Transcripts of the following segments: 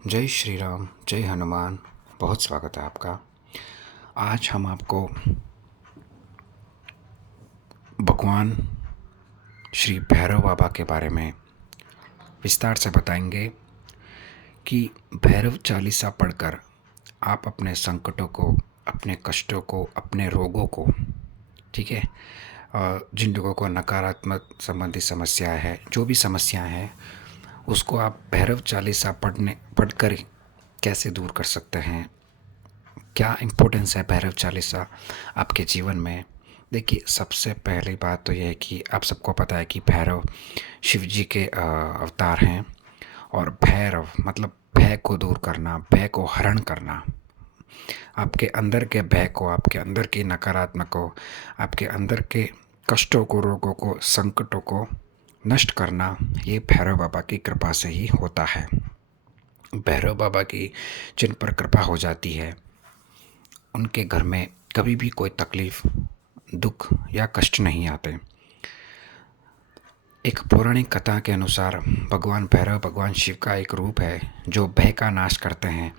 जय श्री राम, जय हनुमान। बहुत स्वागत है आपका। आज हम आपको भगवान श्री भैरव बाबा के बारे में विस्तार से बताएंगे कि भैरव चालीसा पढ़कर आप अपने संकटों को, अपने कष्टों को, अपने रोगों को, ठीक है, जिन लोगों को नकारात्मक संबंधी समस्या है, जो भी समस्याएं हैं, उसको आप भैरव चालीसा पढ़कर कैसे दूर कर सकते हैं। क्या इम्पोर्टेंस है भैरव चालीसा आपके जीवन में। देखिए, सबसे पहली बात तो यह है कि आप सबको पता है कि भैरव शिव जी के अवतार हैं। और भैरव मतलब भय को दूर करना, भय को हरण करना, आपके अंदर के भय को, आपके अंदर की नकारात्मक को, आपके अंदर के कष्टों को, रोगों को, संकटों को नष्ट करना, ये भैरव बाबा की कृपा से ही होता है। भैरव बाबा की जिन पर कृपा हो जाती है, उनके घर में कभी भी कोई तकलीफ, दुख या कष्ट नहीं आते। एक पौराणिक कथा के अनुसार भगवान भैरव भगवान शिव का एक रूप है जो भय का नाश करते हैं।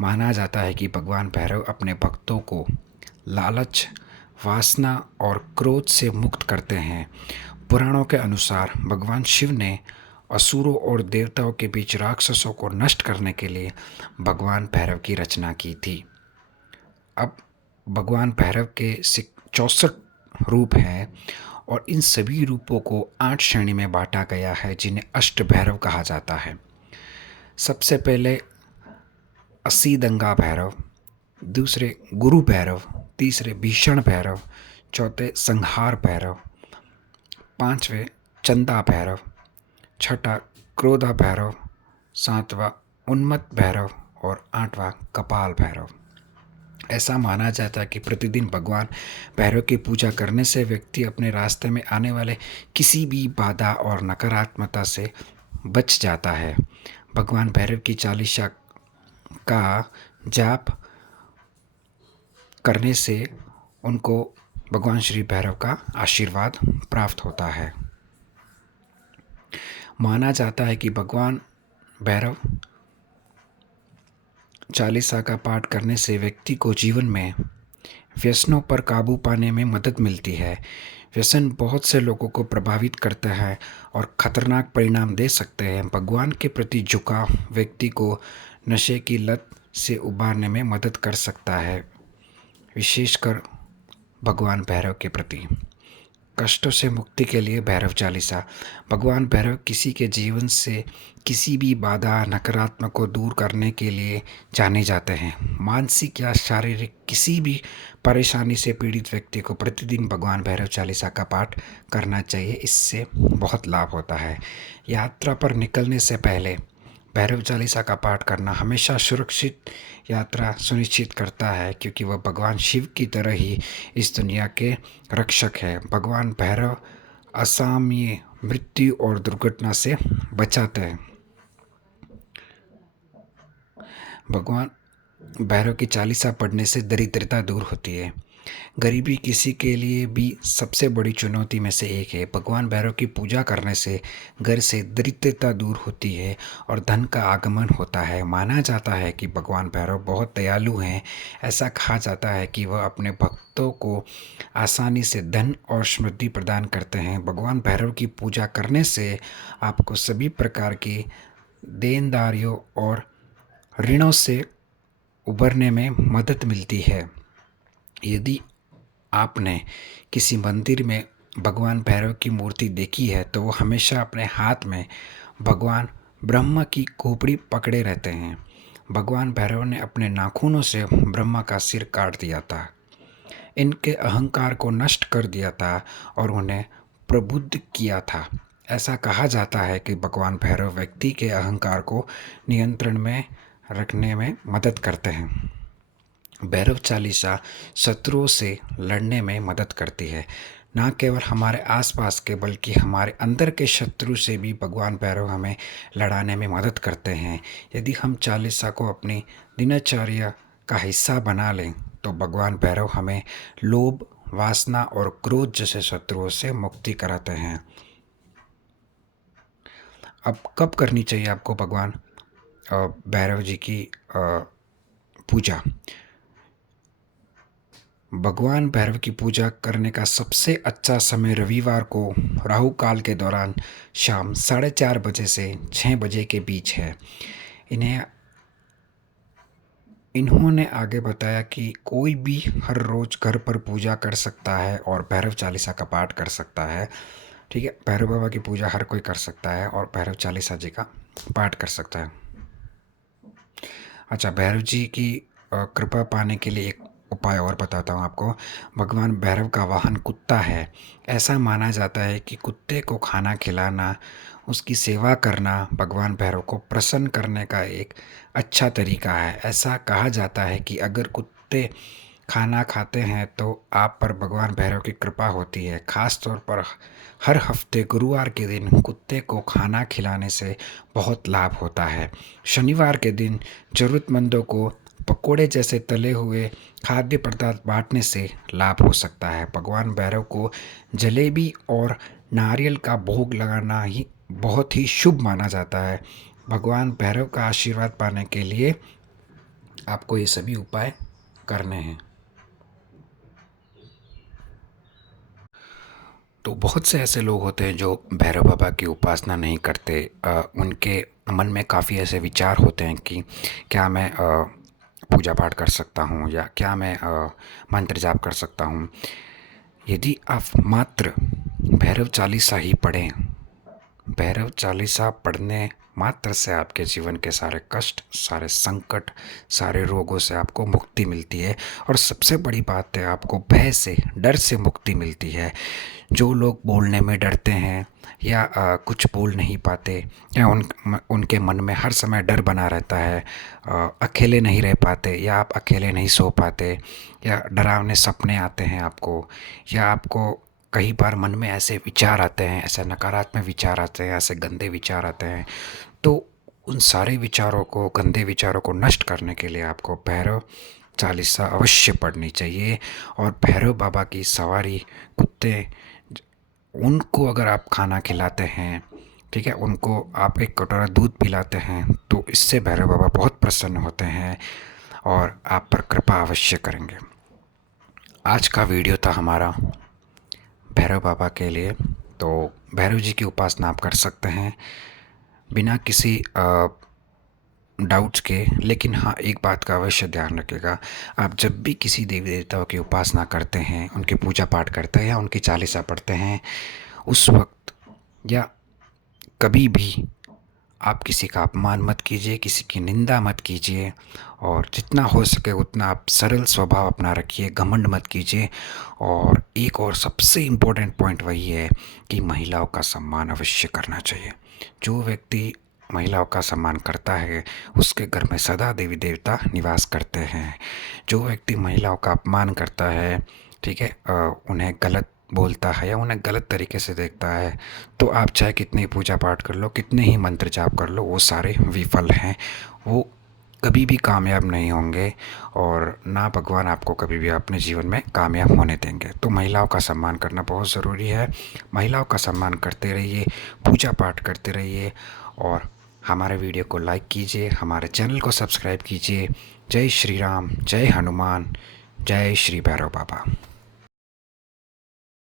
माना जाता है कि भगवान भैरव अपने भक्तों को लालच, वासना और क्रोध से मुक्त करते हैं। पुराणों के अनुसार भगवान शिव ने असुरों और देवताओं के बीच राक्षसों को नष्ट करने के लिए भगवान भैरव की रचना की थी। अब भगवान भैरव के 64 रूप हैं और इन सभी रूपों को 8 श्रेणी में बांटा गया है, जिन्हें अष्ट भैरव कहा जाता है। सबसे पहले असीदंगा भैरव, दूसरे गुरु भैरव, तीसरे भीषण भैरव, चौथे संहार भैरव, पांचवें चंदा भैरव, छठा क्रोधा भैरव, सातवां उन्मत्त भैरव और आठवां कपाल भैरव। ऐसा माना जाता है कि प्रतिदिन भगवान भैरव की पूजा करने से व्यक्ति अपने रास्ते में आने वाले किसी भी बाधा और नकारात्मकता से बच जाता है। भगवान भैरव की चालीसा का जाप करने से उनको भगवान श्री भैरव का आशीर्वाद प्राप्त होता है। माना जाता है कि भगवान भैरव चालीसा का पाठ करने से व्यक्ति को जीवन में व्यसनों पर काबू पाने में मदद मिलती है। व्यसन बहुत से लोगों को प्रभावित करता है और खतरनाक परिणाम दे सकते हैं। भगवान के प्रति झुकाव व्यक्ति को नशे की लत से उबारने में मदद कर सकता है, विशेषकर भगवान भैरव के प्रति। कष्टों से मुक्ति के लिए भैरव चालीसा। भगवान भैरव किसी के जीवन से किसी भी बाधा, नकारात्मक को दूर करने के लिए जाने जाते हैं। मानसिक या शारीरिक किसी भी परेशानी से पीड़ित व्यक्ति को प्रतिदिन भगवान भैरव चालीसा का पाठ करना चाहिए। इससे बहुत लाभ होता है। यात्रा पर निकलने से पहले भैरव चालीसा का पाठ करना हमेशा सुरक्षित यात्रा सुनिश्चित करता है, क्योंकि वह भगवान शिव की तरह ही इस दुनिया के रक्षक है। भगवान भैरव असामान्य मृत्यु और दुर्घटना से बचाते हैं। भगवान भैरव की चालीसा पढ़ने से दरिद्रता दूर होती है। गरीबी किसी के लिए भी सबसे बड़ी चुनौती में से एक है। भगवान भैरव की पूजा करने से घर से दरिद्रता दूर होती है और धन का आगमन होता है। माना जाता है कि भगवान भैरव बहुत दयालु हैं। ऐसा कहा जाता है कि वह अपने भक्तों को आसानी से धन और समृद्धि प्रदान करते हैं। भगवान भैरव की पूजा करने से आपको सभी प्रकार की देनदारियों और ऋणों से उबरने में मदद मिलती है। यदि आपने किसी मंदिर में भगवान भैरव की मूर्ति देखी है तो वो हमेशा अपने हाथ में भगवान ब्रह्मा की खोपड़ी पकड़े रहते हैं। भगवान भैरव ने अपने नाखूनों से ब्रह्मा का सिर काट दिया था, इनके अहंकार को नष्ट कर दिया था और उन्हें प्रबुद्ध किया था। ऐसा कहा जाता है कि भगवान भैरव व्यक्ति के अहंकार को नियंत्रण में रखने में मदद करते हैं। भैरव चालीसा शत्रुओं से लड़ने में मदद करती है। न केवल हमारे आसपास के बल्कि हमारे अंदर के शत्रु से भी भगवान भैरव हमें लड़ाने में मदद करते हैं। यदि हम चालीसा को अपनी दिनचर्या का हिस्सा बना लें तो भगवान भैरव हमें लोभ, वासना और क्रोध जैसे शत्रुओं से मुक्ति कराते हैं। अब कब करनी चाहिए आपको भगवान भैरव जी की पूजा। भगवान भैरव की पूजा करने का सबसे अच्छा समय रविवार को राहु काल के दौरान शाम 4:30 बजे से 6 बजे के बीच है। इन्हें इन्होंने आगे बताया कि कोई भी हर रोज़ घर पर पूजा कर सकता है और भैरव चालीसा का पाठ कर सकता है। ठीक है, भैरव बाबा की पूजा हर कोई कर सकता है और भैरव चालीसा जी का पाठ कर सकता है। अच्छा, भैरव जी की कृपा पाने के लिए एक उपाय और बताता हूँ आपको। भगवान भैरव का वाहन कुत्ता है। ऐसा माना जाता है कि कुत्ते को खाना खिलाना, उसकी सेवा करना भगवान भैरव को प्रसन्न करने का एक अच्छा तरीका है। ऐसा कहा जाता है कि अगर कुत्ते खाना खाते हैं तो आप पर भगवान भैरव की कृपा होती है। ख़ास तौर पर हर हफ्ते गुरुवार के दिन कुत्ते को खाना खिलाने से बहुत लाभ होता है। शनिवार के दिन ज़रूरतमंदों को पकोड़े जैसे तले हुए खाद्य पदार्थ बांटने से लाभ हो सकता है। भगवान भैरव को जलेबी और नारियल का भोग लगाना ही बहुत ही शुभ माना जाता है। भगवान भैरव का आशीर्वाद पाने के लिए आपको ये सभी उपाय करने हैं। तो बहुत से ऐसे लोग होते हैं जो भैरव बाबा की उपासना नहीं करते। उनके मन में काफ़ी ऐसे विचार होते हैं कि क्या मैं पूजा पाठ कर सकता हूँ या क्या मैं मंत्र जाप कर सकता हूँ। यदि आप मात्र भैरव चालीसा ही पढ़ें, भैरव चालीसा पढ़ने मात्र से आपके जीवन के सारे कष्ट, सारे संकट, सारे रोगों से आपको मुक्ति मिलती है। और सबसे बड़ी बात है, आपको भय से, डर से मुक्ति मिलती है। जो लोग बोलने में डरते हैं या कुछ बोल नहीं पाते या उनके मन में हर समय डर बना रहता है, अकेले नहीं रह पाते या आप अकेले नहीं सो पाते या डरावने सपने आते हैं आपको, या आपको कई बार मन में ऐसे विचार आते हैं, ऐसे नकारात्मक विचार आते हैं, ऐसे गंदे विचार आते हैं, तो उन सारे विचारों को, गंदे विचारों को नष्ट करने के लिए आपको भैरव चालीसा अवश्य पढ़नी चाहिए। और भैरव बाबा की सवारी कुत्ते, उनको अगर आप खाना खिलाते हैं, ठीक है, उनको आप एक कटोरा दूध पिलाते हैं, तो इससे भैरव बाबा बहुत प्रसन्न होते हैं और आप पर कृपा अवश्य करेंगे। आज का वीडियो था हमारा भैरव बाबा के लिए। तो भैरव जी की उपासना आप कर सकते हैं बिना किसी डाउट्स के। लेकिन हाँ, एक बात का अवश्य ध्यान रखिएगा, आप जब भी किसी देवी देवताओं की उपासना करते हैं, उनकी पूजा पाठ करते हैं या उनकी चालीसा पढ़ते हैं, उस वक्त या कभी भी आप किसी का अपमान मत कीजिए, किसी की निंदा मत कीजिए, और जितना हो सके उतना आप सरल स्वभाव अपना रखिए, घमंड मत कीजिए। और एक और सबसे इम्पोर्टेंट पॉइंट वही है कि महिलाओं का सम्मान अवश्य करना चाहिए। जो व्यक्ति महिलाओं का सम्मान करता है, उसके घर में सदा देवी देवता निवास करते हैं। जो व्यक्ति महिलाओं का अपमान करता है, ठीक है, उन्हें गलत बोलता है या उन्हें गलत तरीके से देखता है, तो आप चाहे कितनी पूजा पाठ कर लो, कितने ही मंत्र जाप कर लो, वो सारे विफल हैं। वो कभी भी कामयाब नहीं होंगे और ना भगवान आपको कभी भी अपने जीवन में कामयाब होने देंगे। तो महिलाओं का सम्मान करना बहुत ज़रूरी है। महिलाओं का सम्मान करते रहिए, पूजा पाठ करते रहिए और हमारे वीडियो को लाइक कीजिए, हमारे चैनल को सब्सक्राइब कीजिए। जय श्री राम, जय हनुमान, जय श्री भैरव बाबा।